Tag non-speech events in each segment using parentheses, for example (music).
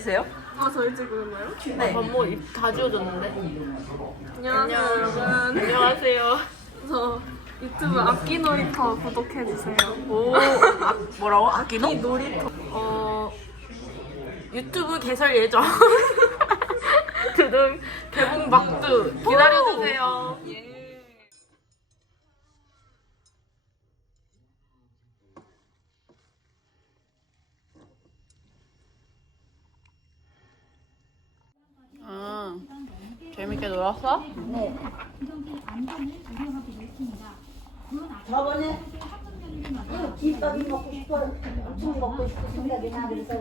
해주세요. 아 저희 찍었나요? 네. 뭐다 지워졌는데? 안녕하세요 여러분. 안녕하세요. 저 유튜브 악기 놀이터 구독해 주세요. 오, 아, 뭐라고? 아끼노? 놀이터. 어 유튜브 개설 예정. (laughs) 두둥 개봉 막두 기다려주세요. 아, 재밌게 놀았어? 저번에 김밥이 먹고 싶어 엄청 먹고 싶어 생각이 나 그래서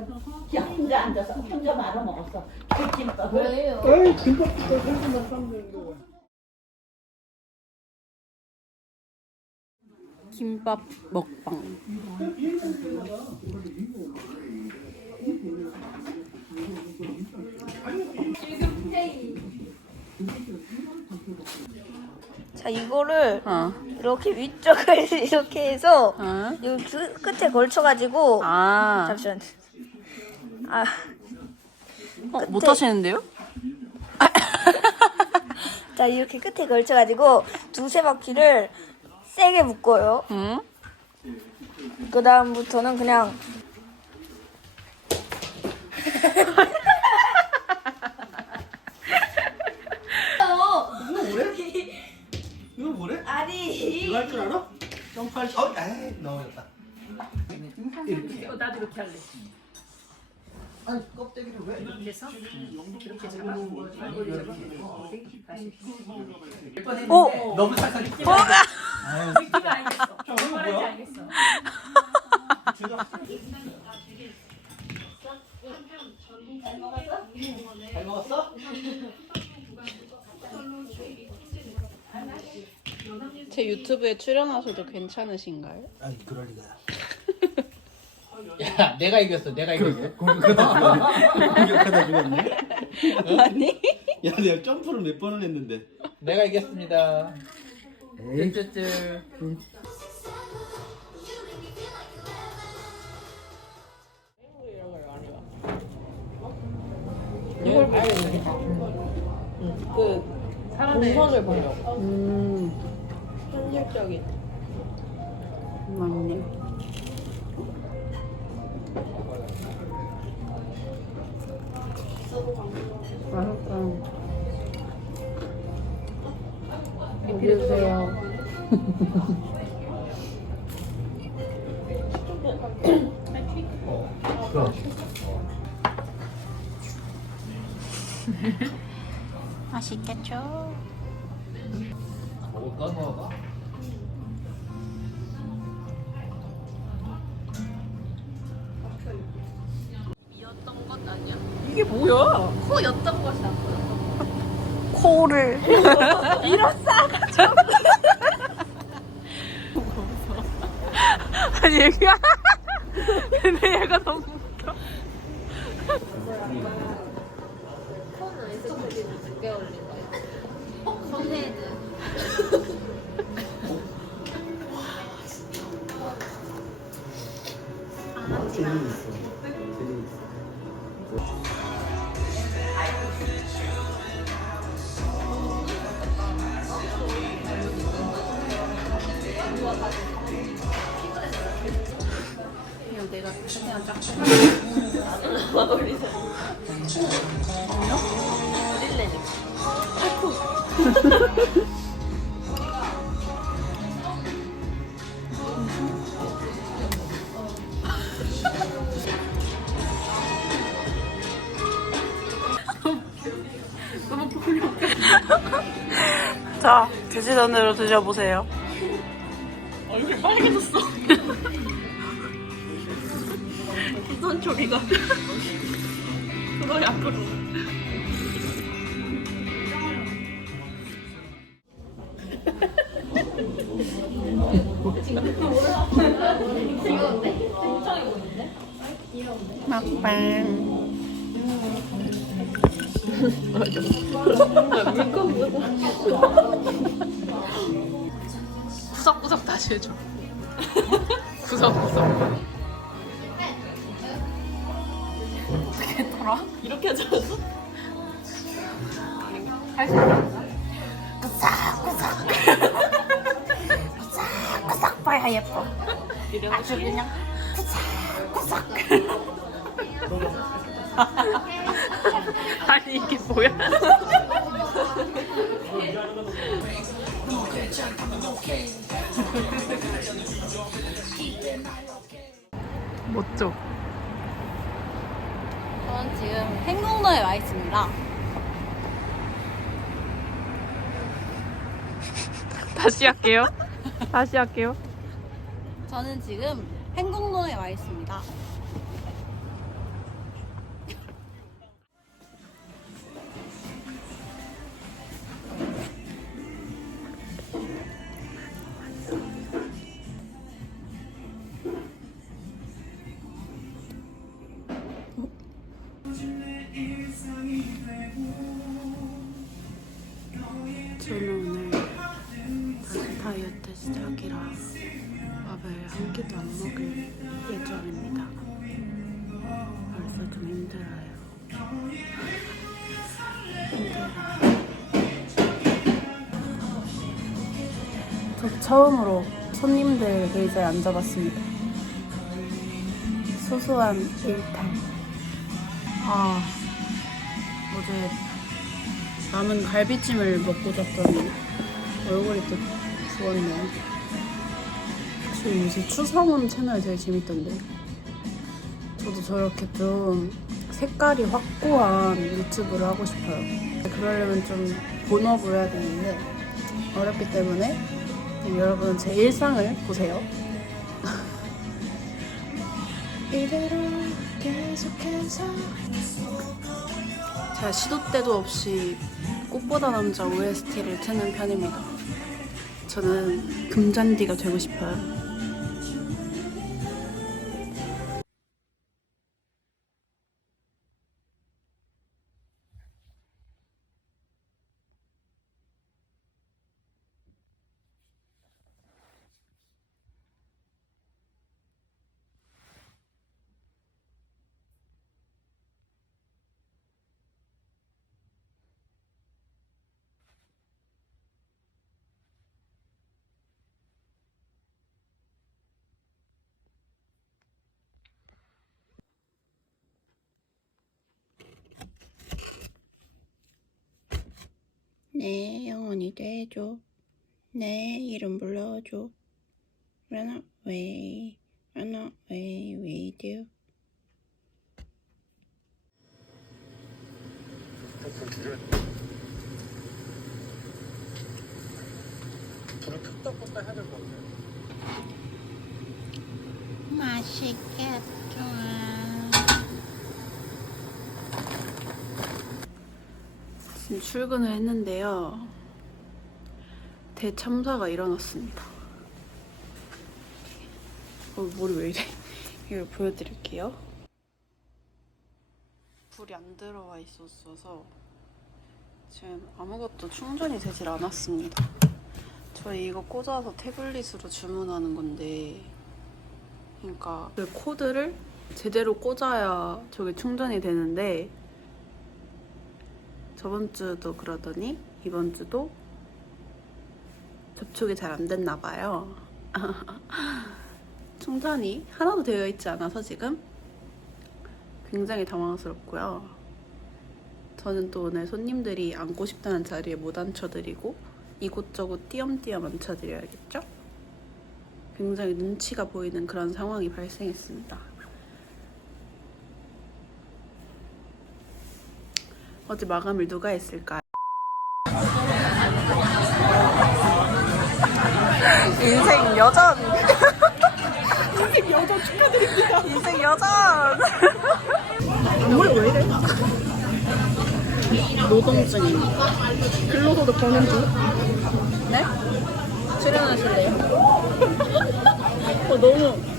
그냥 혼자 앉아서 혼자 말아 먹었어 그 김밥을 김밥 먹방. 자 이거를 어. 이렇게 위쪽을 (laughs) 이렇게 해서 어? 그 끝에 걸쳐가지고 아, 잠시만 아 어, 못 하시는데요? (laughs) 자 이렇게 끝에 걸쳐가지고 두세 바퀴를 세게 묶어요. 응? 그 다음부터는 그냥 이거 뭐래? 아니 이거 할 줄 알아? 점프할 줄 어, 에이 넘어졌다. 이렇게. 어, 나도 이렇게 할래. 아니 껍데기를 왜? 이렇게 해서? 오! 너무 살살 익혀. 느낌 알겠어. 뭔 말인지 알겠어. 잘 먹었어? 제 유튜브에 출연하셔도 괜찮으신가요? 아니 그럴 리가요. (laughs) 야, 내가 이겼어. 내가 이겼어. 공격하다 공격하다 죽었네. 아니. 야, 내가 점프를 몇 번을 했는데. 내가 이겼습니다. 쯔쯔쯔. 이걸 봐야겠네. 그 동선을 보려고. 음. 현실적인. 맞네. 맛있다. 여기 주세요. 맛있겠죠? 먹을까? 먹어봐. 뭐야? 코였던 것이다. 코를 (laughs) 아니 얘가 근데 (laughs) 얘가 너무 (laughs) 자, 돼지전으로 드셔보세요. 얼굴 빨개졌어. (laughs) 무슨 소리가? (laughs) 그거야 앞으로. 먹방. 구석구석 다시 해줘. 구석구석. 어떻게 했더라? 이렇게 져서 할수 있어. 싹 봐야 예뻐. 아주 그냥 아니 이게 뭐야? 멋져. 저는 지금 행궁로에 와 있습니다. 다시 할게요. 다시 할게요. 저는 지금 행궁로에 와 있습니다. 다이어트 시작이라 밥을 한 끼도 안 먹을 예정입니다. 벌써 좀 힘들어요. 힘들어요. 저 처음으로 손님들 의자에 앉아봤습니다. 소소한 일탈. 아, 어제 남은 갈비찜을 먹고 잤더니 얼굴이 또 부었네요. 혹시 요새 추성훈 채널 되게 재밌던데. 저도 저렇게 좀 색깔이 확고한 유튜브를 하고 싶어요. 그러려면 좀 본업을 해야 되는데 어렵기 때문에 여러분은 제 일상을 보세요. (laughs) 이대로 계속해서 제가 시도 때도 없이 꽃보다 남자 OST를 트는 편입니다. 저는 금잔디가 되고 싶어요. 내 영원히 돼줘. 내 이름 불러줘. Run away, run away with you. 맛있겠다. 지금 출근을 했는데요. 대참사가 일어났습니다. 어, 머리 왜 이래? (laughs) 이걸 보여드릴게요. 불이 안 들어와 있었어서 지금 아무것도 충전이 되질 않았습니다. 저희 이거 꽂아서 태블릿으로 주문하는 건데 그러니까 그 코드를 제대로 꽂아야 저게 충전이 되는데 저번 주도 그러더니 이번 주도 접촉이 잘 안 됐나 봐요. (laughs) 충전이 하나도 되어 있지 않아서 지금 굉장히 당황스럽고요. 저는 또 오늘 손님들이 앉고 싶다는 자리에 못 앉혀드리고 이곳저곳 띄엄띄엄 앉혀드려야겠죠? 굉장히 눈치가 보이는 그런 상황이 발생했습니다. 어제 마감을 누가 했을까요? (laughs) 인생 여전. 인생 여전 축하드립니다. 인생 여전. 눈물이 왜 이래? 노동증입니다. 근로소득 버는 중? 네? 출연하실래요? 어, 너무.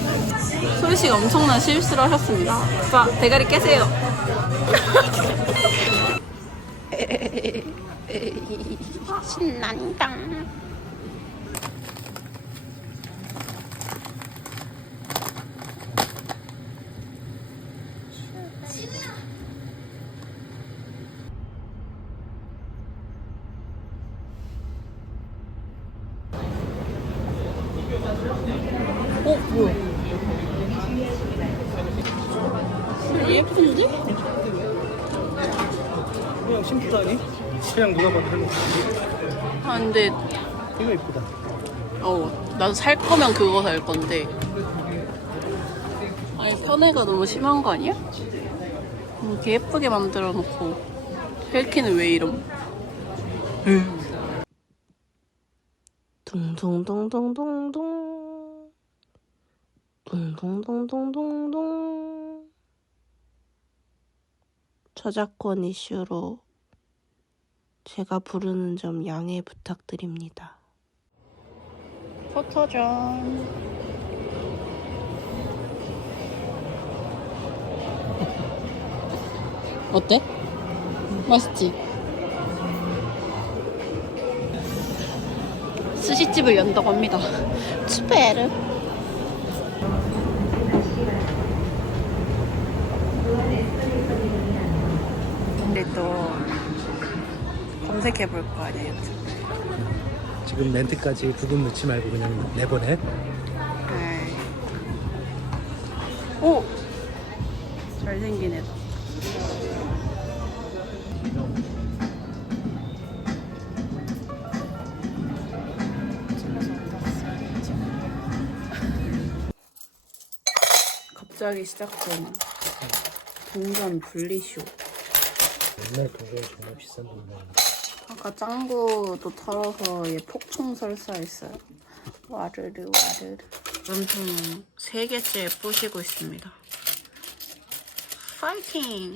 씨가 엄청난 실수를 하셨습니다. 자, 대가리 깨세요. (laughs) 신난다. 예쁜데? 그냥 심플하니? 그냥 누가 봐도 할 아, 근데, 이거 이쁘다. 어, 나도 살 거면 그거 살 건데. 아니, 편애가 너무 심한 거 아니야? 이렇게 예쁘게 만들어 놓고, 헬키는 왜 이럼? 둥둥둥둥둥둥. 둥둥둥둥둥둥. 저작권 이슈로 제가 부르는 점 양해 부탁드립니다. 포토존. 어때? 맛있지? 스시집을 연다고 합니다. 추베르. 우리 또 검색해 볼 거 아니에요? 지금 멘트까지 부분 넣지 말고 그냥 내보내. 에이. 오! 잘생긴 애다. (laughs) 갑자기 시작된 동전 분리쇼. 옛날 동전이 정말 비싼 동전인데. 아까 짱구도 털어서 얘 폭풍 설사했어요. 와르르 와르르. 럼통은 세 개째 부시고 있습니다. 파이팅!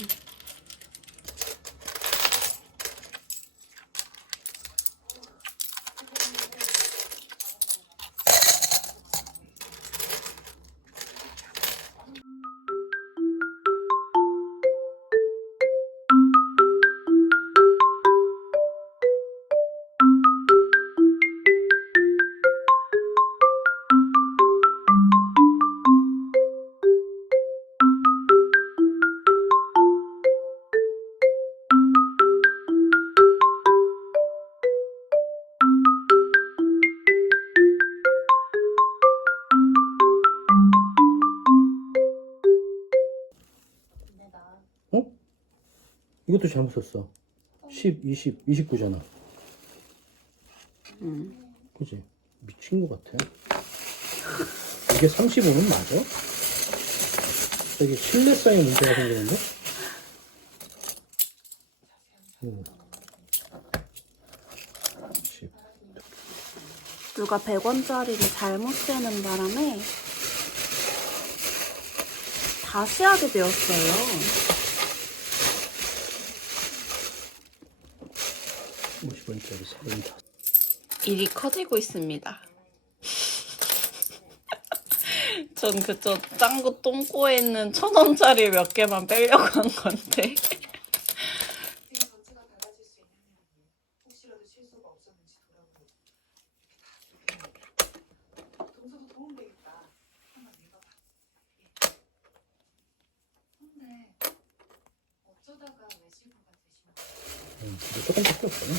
이것도 잘못 썼어. 10, 20, 29잖아. 음. 그지? 미친 것 같아. 이게 35는 맞아? 이게 신뢰성에 문제가 생기는데? 음. 10. 누가 100원짜리를 잘못 세는 바람에 다시 하게 되었어요. 50원짜리 35. 일이 커지고 있습니다. (laughs) 전 그저 짱구 똥꼬에 있는 천 원짜리 몇 개만 빼려고 한 건데. 음, 근데 조금밖에 없구나.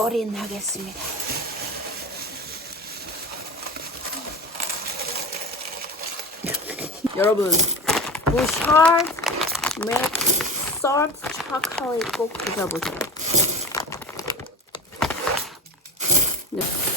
올인하겠습니다. 여러분, 부샤드 맥 솔트 초콜릿 꼭 드셔보세요. 네.